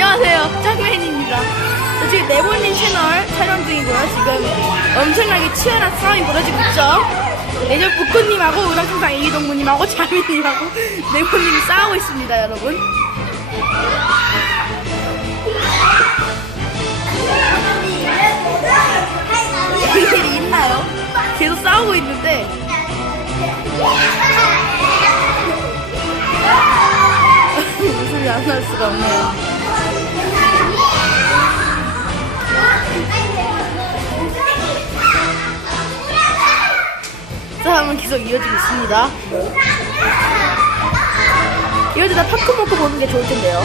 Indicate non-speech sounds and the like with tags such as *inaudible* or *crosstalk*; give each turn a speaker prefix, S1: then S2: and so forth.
S1: 안녕하세요. 짱맨입니다. 저 지금 네모님 채널 촬영 중이고요. 지금 엄청나게 치열한 싸움이 벌어지고 있죠. 예전 부코님하고 우라킹상 이동무님하고 *laughs* 자민님하고 네모님이 싸우고 있습니다, 여러분. 일이 있나요? 계속 싸우고 있는데 *laughs* 웃음이 안 날 수가 없네요. 싸움은 계속 이어지고 있습니다. 이럴 때 다 팝콘 먹고 보는 게 좋을 텐데요.